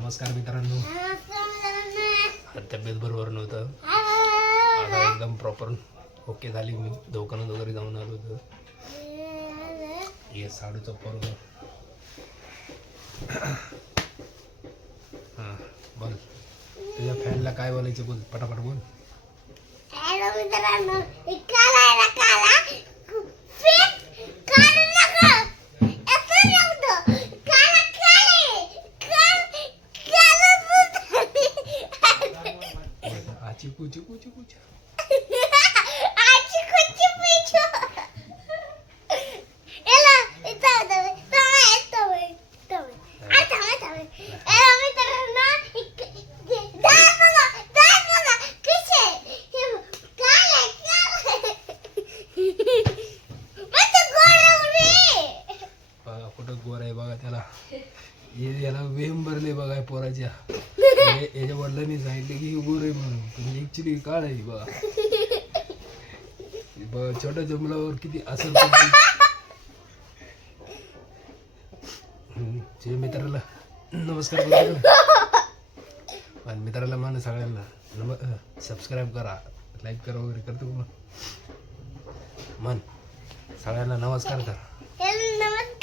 नमस्कार मित्रांनो. तब्येत बरोबर नव्हतं. आता एकदम प्रॉपर ओके झाली मी. दुकानात वगैरे जाऊन आलो होतो. ये साडूचं पोरग. हां बोल. तुझ्या फॅनला काय बोलायचं बोल? पटापट बोल. मित्रांनो काला आची कुची कुची कुची आजी कुठे पिचो एला इथं तवे तवे तवे तवे आता तवे एला मित्रांनो दार बघा दार बघा कसे काले काले मत गोडवरे बघा कुठं गोर आहे बघा त्याला हे याला वेम भरले बघा या पोराच्या हे- याच्या वडिलांनी सांगितले की उभं गोर आहे म्हणून. पण ऍक्च्युली काळ आहे बा. छोट्या जमलावर किती असर मित्राला. नमस्कार आणि मित्राला मान सगळ्यांना. नम सबस्क्राईब करा. लाईक करा वगैरे करतो मन सगळ्यांना नमस्कार करा. नमस्कार.